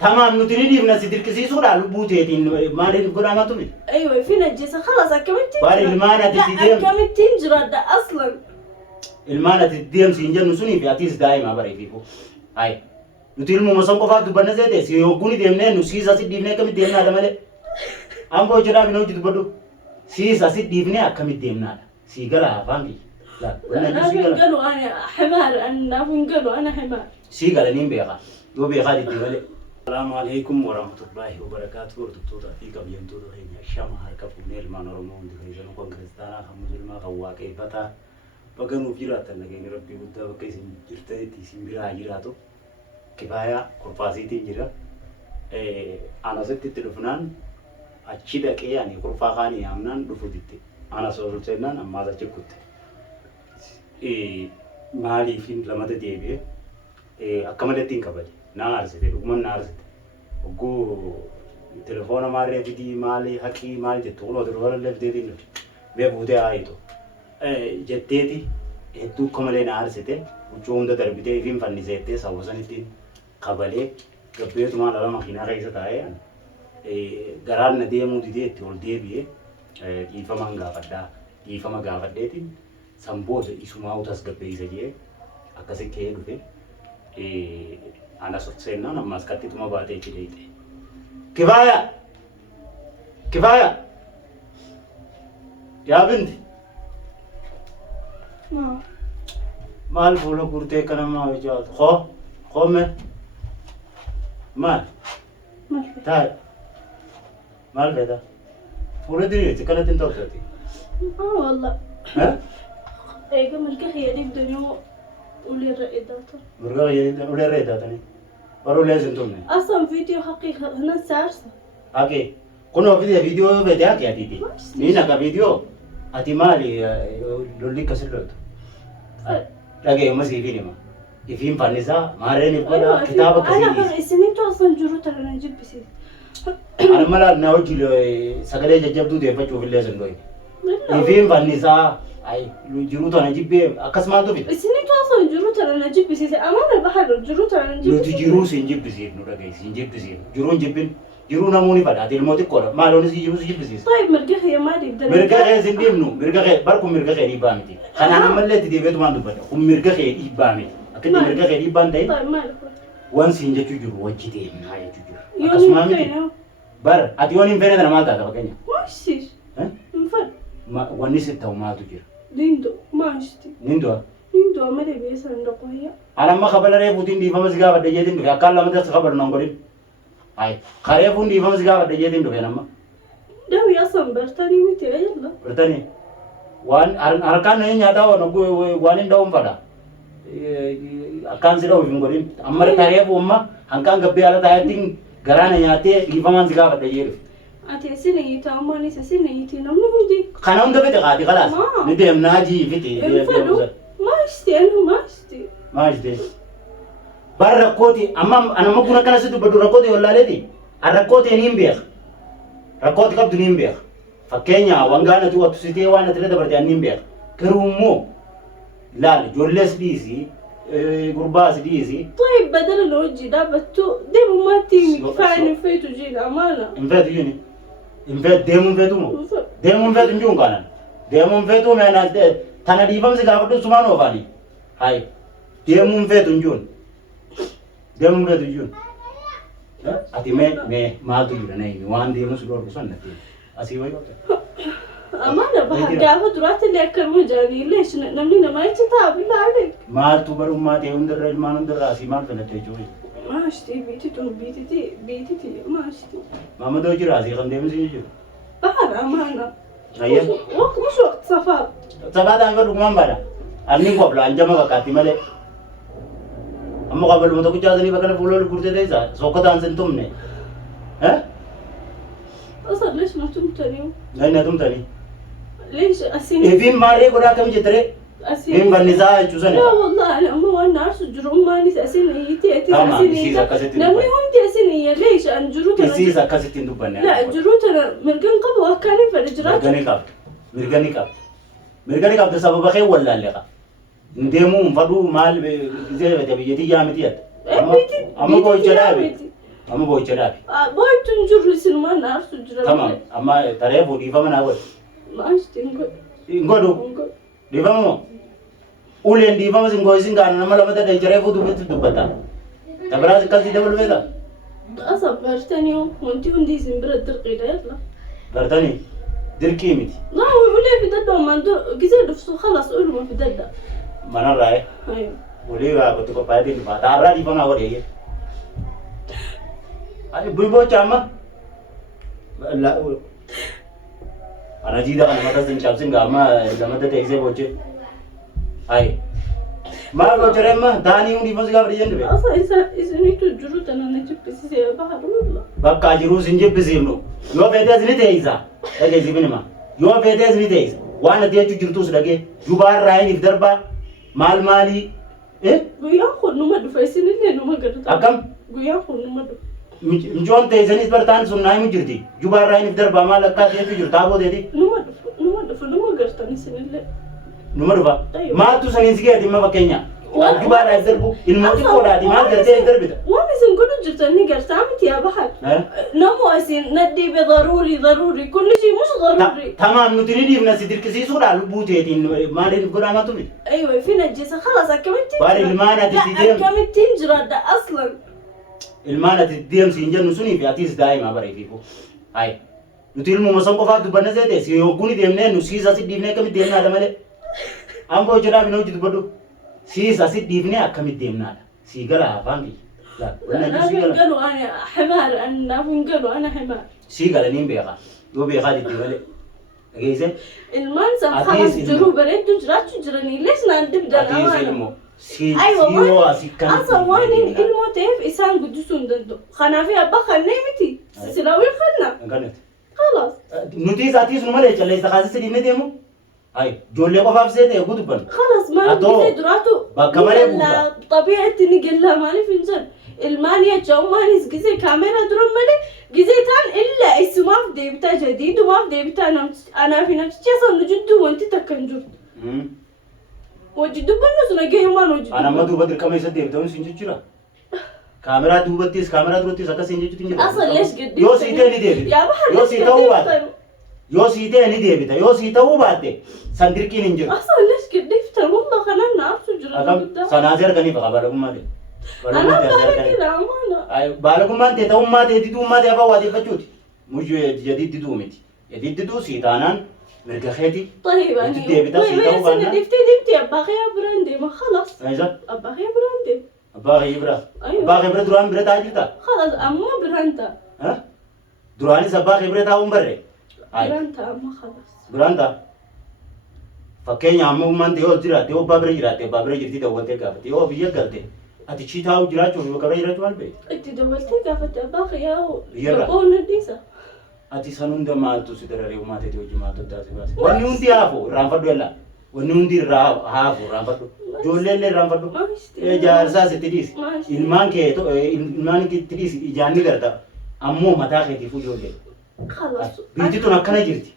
تمام نتريد من سيدك كسيسو على بوتيتين ما لين قدام ما تبي ايوه في نجسه خلاص كملت باري المانة تديم كملت تنجرة ده اصلا المانة تديم سينجر نسوني في أتيس دايما باري فيكو هاي نتيل مو مسام كفاف دبنا زيادة سيوكوني ديمنا نسيس أسيد ديمنا كم ديمنا هذا ماله أم بوجنا بينو جد بدو سيس أسيد ديمنا كم ديمنا سيجلا فانجي لا أنا قالوا أنا حمار أنا قالوا أنا حمار سيجلا نيم بيخا دو بيخا دي ماله السلام عليكم ورحمة الله وبركاته ورتبطوتا في قبيلة تودهين الشام هركب نيل ما نرمون دهين نكون كريستانا خمسة ما كواكي بتا بقى نوفيرات النجين ربي ودا بكيس جرتة تيسين بيرا جراتو كفاية كرفاسي تيجرا أنا ست تلفونان أشيدا كي يعني كرفاخاني أمنان دفوتيتي أنا سوالف سنان أما ذا شكوت مالي فين لما تجيبه أكملتين كبدي نارسته لقمان نارسته وقو تلفون ماري بدي مالي حكي مالي تقولوا تقولوا اللي بدي نقول بيبودي عايتو جتتي هدو كمالي نارسته وجوم ده تربيته فين فني زيته سواسانيتين قبلي قبيت ما لا ما خينا رئيس تاعي غران نديمو دي تقول دي بيه يفهم غافدا يفهم غافدتين سامبوز يسمعوا تسقبي زيه أكاسي كيه دوفه أنا سوتسينا نماز كاتي توما باتي كده كفاية كفاية يا بنت مال فولو كورتي كنا ما وجاد خو مال تاي مال بيدا فولو دريه تكنا تنتظر تي والله ها إيه كم الكحية دي بدنيو ولي الرأي داتا مرغا يدين ولي الرأي داتا ورو لازم توني أصلا فيديو حقيقة هنا سارسة أوكي كنا فيديو بدأ كيا تيجي نينا كفيديو أتي مالي لولي كسرت لكن ما سيفيني ما يفهم فانيسا ما رأني بقى كتابة كسيري أنا السنين تو أصلا جروت أنا نجيب بسيط أنا مالا ناوي لو سكالي جاب دو ديفا شوف اللي زندوي يفهم فانيسا أي جروت أنا جيب أكسمان تو بيت السنين تو أصلا جروت أنا نجيب بسيط أمانة البحر جروت أنا نجيب بسيط جرو سنجيب بسيط نورا كي سنجيب بسيط جرون جيبين جرو ناموني فدا تيل موتي كورا ما لوني سي جرو سنجيب بسيط طيب مرجع هي ما دي بدنا مرجع هي زنديم نو مرجع هي باركو مرجع هي ريبامتي أنا عملت دي بيت ما ندبر هم مرجع هي ريبامتي أكيد مرجع هي ريبامتي طيب ما لك وان سنجيب جرو وجدي من هاي جرو أكسمان مين بار أتيوني فين أنا ما تدا بكيني ماشي ها مفر ما ونيس تاو ما تجير ديندو ماشي نيندو ديندو ما لي بيسا ندقو هي أنا ما خبر رأي بودين دي فمس جاب دجاجين دو أكال لما تس خبر نونغولين هاي خارج بودين دي فمس جاب دجاجين دو أنا ما ده هي أصلا برتاني متى يلا برتاني وان أركان نين يادا ونقول وانين داوم فدا أكان سيدا وفينغولين أمر تاريخ بوما أنكان قبي على تاريخ غرانا ياتي دي فمس جاب دجاجين أتي سنة يتأمل سنة يتنامو هندي خانون ده بتقعدي خلاص نديم ناجي فيتي ما اشتي أنا ما اشتي ما اشتي بار ركوتي أما أنا ما كنا كنا سيدو بدو ركوتي ولا لدي الركوتي نيم بيخ ركوتي كاب نيم بيخ فكينيا وانغانا تو تسيتي وانا تريد برجع نيم بيخ كرومو لا جولس ديزي غرباس ديزي طيب بدل الوجه ده بتو ديمو ما تيجي فاين فيتو جيل أمانة انفيت يوني انفيت ديمو فيتو مو ديمو فيتو نجون كانا ديمو فيتو مانا تانا ديفام سيغافدو سمانو فاني هاي ديمو فيتو نجون ديمو فيتو نجون أتي ما تجي لنا وان ديمو سلور بسون نتي أسيوي وقت أمانة بحاجة درات اللي أكلمه جاني ليش نمني ما يتتعب إلا عليك ما تبر ما تيون در ما ندر أسي ما تنتهي جوي ما أشتي بيتي تو بيتي ما أشتي ما مدوجي راسي خم ديمو سيجو بحر أمانة أيه وقت مش وقت صفاء صفاء ده أنقول لكم بارا أني قبل أنجما بكاتي ماله أما قبل ما تقول جازني بكرة فلول كورتة ده سوكت أنسن تومني ها أصلا ليش ما تمتني لا نتوم تاني ليش أسيني إفين ماري كذا كم جتري إفين بنيزا جوزنا لا والله أنا أما وانا أرس جروم ماني أسيني يتي أسيني نمي هم تي أسيني ليش أن جروت أنا إسيس أكاسيتين دوبنا لا جروت أنا مرجان قبوا كاني فرجرات مرجاني كاب ده سبب خير ولا لا ندمو مفرو مال زي بتبي يتي جامتيات أما كوي جلابي amma boo'icha dhaabi. Boo'ichuun jirru isinumaan naarsu jira. Tamam amma tareefu dhiifama naa godhe. Maashti hin godhu. Hin godhu. Dhiifama moo? Uleen dhiifama sin goo'isin gaana nama lama ta'e jareefu dubbata. Tabiraas akkasii dabalu beekaa? Asa bartanii wanti hundi isin bira dirqiidha jedha. Bartanii dirqii miti. Naa ulee fidadda man gisee dhufsu khalas uluma fidadda. Manarraa ulee qotti qophaa'ee dhufa. Taarraa dhiifama godhe. Bulboocha amma ana jiidha kana mata sin cabsin ga amma lamada ta'e boche ai maal gochare amma daanii hundi fas gaafadhe jenne asa isinitu jiru tanana jibbisiisee baharulla bakka jiru sin jibbisiifnu yoo feete asini ta'isa dhagee sibinima yoo feete asini ta'isa waan ati jechu jirtus dhagee jubaan raayiniif darba maal maalii guyyaan kun numa dhufa isinillee numa gadu akkam guyyaan kun numa dhufa Njoon teessanis bartaan sun naa himu jirti. Jubaan raayiniif darbaa maal akka ta'etu jiru taaboo ta'eeti. Numa gartan isinillee. Numa dhufa. Maaltu saniin si geeti amma fakkeenya. Jubaa raayif darbu ilmoo xiqqoodhaati maal gartee darbita. Waan isin godhu jirtan ni gartaa miti yaa bahar. Namoo isin nadhiibe daruuri kulli shii musu daruuri. Tamaam nuti ni dhiifna si dirqisiisuudha lubbuu teetiin maaliif godhamaa turre. Aywa fi najjeesa khalas akkamittiin. Waan ilmaan ati si deemu. Akkamittiin jiraadha aslan. Ilmaan ati deemsi hin jennu suniif atis daa'ima bareefiifu. Hai. Nuti ilmuma san qofaaf dubbanna seete si hogguni deemnee nu siis asit dhiifnee akkamitti deemnaadha malee. Amboo jedhaa bina hojii dubbadhu. Siis asit dhiifnee akkamitti deemnaadha. Sii gala afaan kiyya. Galu ana himaar anaaf hin galu ana himaar. Sii gala niin beekaa. Yoo beekaa ditti malee. Dhageesse. Ilmaan san khalas jiru bareedduu jiraachuu jiranii lees naan dibdan amaana. Ati ilmoo. Aywa asa waan ilmoo ta'eef isaan guddisuu hin danda'u. Kanaaf abbaa kanneen miti. Silaawii kanna. Kanatti. Khalas. Nuti isaatis nu malee calleessa kaasisa dhiibnee deemu. Hai. Ijoollee qofaaf seete eeguu dubbanna. Khalas maal gisee duraatu. Bakka malee buufa. Xabi'aatti ni gilla maaliif hin jedhu. Ilmaanii jecha ummaanis gisee kaameera dura malee gisee taan illa isumaaf deebitaa jadiidumaaf deebitaa anaaf namticha san jidduu wanti takka hin jirtu. Wajji dubbannu sun aggeeyumaan hojii. Anamma duuba dirqama isa deebitamuun sin jechuu jira. Kaameraa duubattis kaameraa durattis akkasiin jechuutu hin jira. Asalees giddi. Yoo sii ta'e ni deebita. Yoo sii ta'uu baate. Yoo sii ta'e ni deebita. Yoo sii ta'uu baate san dirqiin hin jiru. Asalees giddi fitan walla kanan naafsu jira. Akkam sanaas erganii baqa baalagummaa ta'e. Anaa baalagina amaana. Baalagummaan ta'e ta'ummaa ta'e didummaa ta'e afaan waateeffachuuti. Muyyuu jadididuu miti. Jadididuu sii taanaan مرجع خيتي طيب أنا دفتي أبغى براندي ما خلاص إيش أبغى براندي أبغى برا دران برا تاجرتا خلاص أما برانتا ها دراني سباقي برا تاهم برا برانتا أما خلاص برانتا فكين عمو من تيو جرا تيو بابري جرا تيو بابري جرتي دوّلتي كافة تيو بيجا قلتي أتيشي تاو جرا شو بكرة جرا شو البيت أنت دوّلتي كافة أبغى يا بون ديسا ati sanunda maaltu si darare uumate ti hojii maaltu taasise baase wanni hundi haafu raanfadhu yalla wanni hundi haafu raanfadhu ijoolleellee raanfadhu jaarsaa sitti dhiisi ilmaan kee ilmaan kee dhiisi ijaanni garta ammoo mataa keetiif ijoollee biyyi tun akkana jirti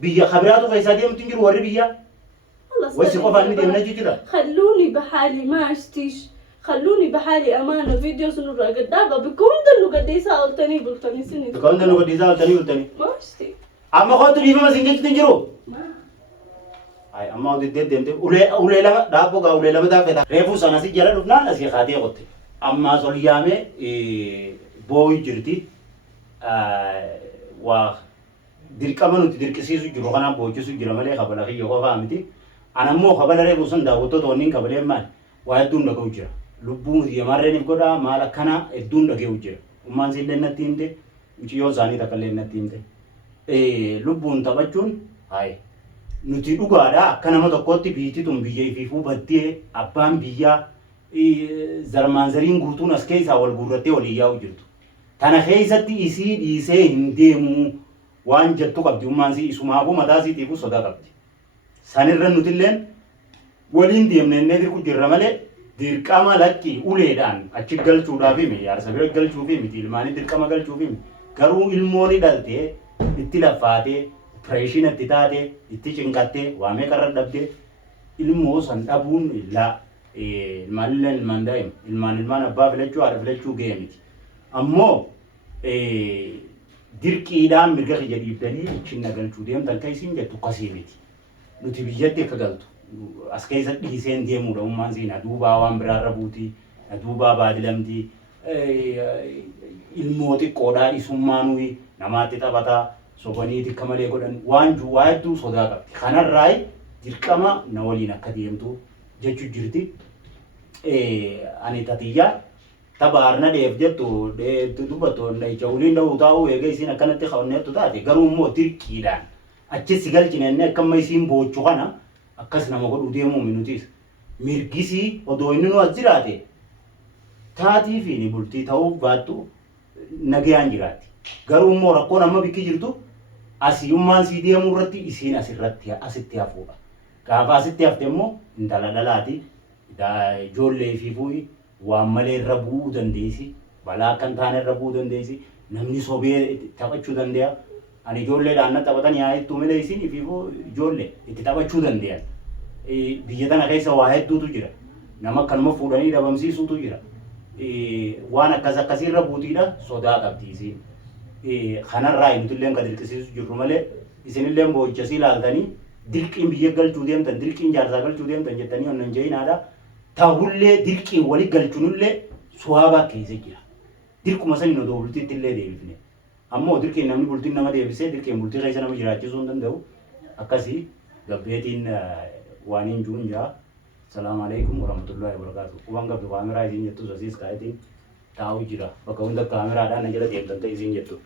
biyya kabiraatu keessaa deemtu hin jiru warri biyyaa waysi qofaan ni deemna jira خلوني بحالي ما اشتيش خلوني بحالي أمانة فيديو سنورة قدابة بكون دلو قديسة قلتني بلتني سنة بكون دلو قديسة قلتني ما اشتي أما خاطر يفهم سنجت تنجرو ما أي أما ودي دم أولي لما دابو أولي لما دافع ريفو سنة سي جرا لبنان أسي خاتي قلت أما سوليامي بوي جرتي و dirqama nuti dirqisiisu jiru kana boochisu jira malee qabala kiyyo qofa miti anammoo qabala reebu sun daawwattoota wanniin qabalee maal waa hedduun dhaga'u jira lubbuun yamarreeniif godha maal akkana hedduun dhaga'u jira ummaan sillee natti himte muciyyoo isaanii takka illee natti himte lubbuun taphachuun hayi nuti dhugaadha akka nama tokkotti biititun biyya ifiifuu baddee abbaan biyyaa zarmaanzariin guutuun as keessaa wal guurrattee walii yaa'u jirtu tana keessatti isii dhiisee hin deemuu waan jettu qabdi ummaan si isumaafuu mataa siitiifuu sodaa qabdi sanirra nutilleen waliin deemne inni dirqu jirra malee dirqama lakki uleedhaan achi galchuudhaaf himi yaarsa bira galchuuf himi ilmaanii dirqama galchuuf himi garuu ilmooni dhaltee itti laffaatee pireeshiin itti taatee itti cinqattee waamee qarra dhabdee ilmoo san dhabuun ilmaan ilmaan daa'ima ilmaan abbaa filachuu haadha filachuu ga'e miti ammoo dirqiidhaan mirga kiyya dhiibdanii chinna galchuu deemtan kan isin jettu kasii miti. Nuti biyyatti akka galtu as keessa dhiiseen deemuudha ummaan seenaa duubaa waan biraarra buutii duubaa baadilamtii ilmoo xiqqoodhaa isummaa nuyi namaatti taphataa sobaniiti akka malee godhan waan waa hedduu sodaa qabdi. Kanarraa dirqama na waliin akka deemtu jechuu jirti. Ani tatiyyaa tabaarna dheef jettu dubbattu dhahicha waliin dhahuu taa'uu eega isiin akkanatti qabanneettu taate garuu immoo dirqiidhaan achis galchinenne akkamma isiin boochu kana akkas nama godhu deemuu minutis mirgisii odoo inni nu as jiraate taatii fi ni bultii ta'uu baattu nagayaan jiraatti. Garuu immoo rakkoon amma bikki jirtu asiyummaan sii deemuu irratti isiin asirratti asitti hafuudha. Gaafa asitti hafte immoo intala dhalaati ijoollee fi fuuyi waan malee irra bu'uu dandeessi. Balaa akka hin taane irra bu'uu dandeessi. Namni sobee taphachuu danda'a. Ani ijoolleedhaan na taphatan yaa ittuu malee isin fi ijoollee itti taphachuu danda'an. Biyya tana keessa waa hedduutu jira. Nama akkanuma fuudhanii dhabamsiisuutu jira. Waan akkasiirra buutiidha sodaa qabdi isiin. Kanarraa nutillee kan dirqisiisu jirru malee isinillee boo'ichasii ilaaltanii dirqiin biyya galchuu deemtan dirqiin jaarsaa galchuu deemtan jettanii onnan jeeyinaadha. Ta'ullee dirqiin walii galchuunillee suwaabaa keessa jira. Dirquma sanii odoo bultiitti illee deebifne. Ammoo dirqiin namni bultiin nama deebisee dirqiin bultii keessa nama jiraachisuu hin danda'u. Akkasii gabbeetiin waan hin juun jaa. Salaamu alaikum warahmatullahi wabarakatuh. Waan gabbe kaameraa isiin jettu sasiis kaayetiin taa'u jira. Bakka hunda kaameraadhaan na jala deemtan ta'e isiin jettu.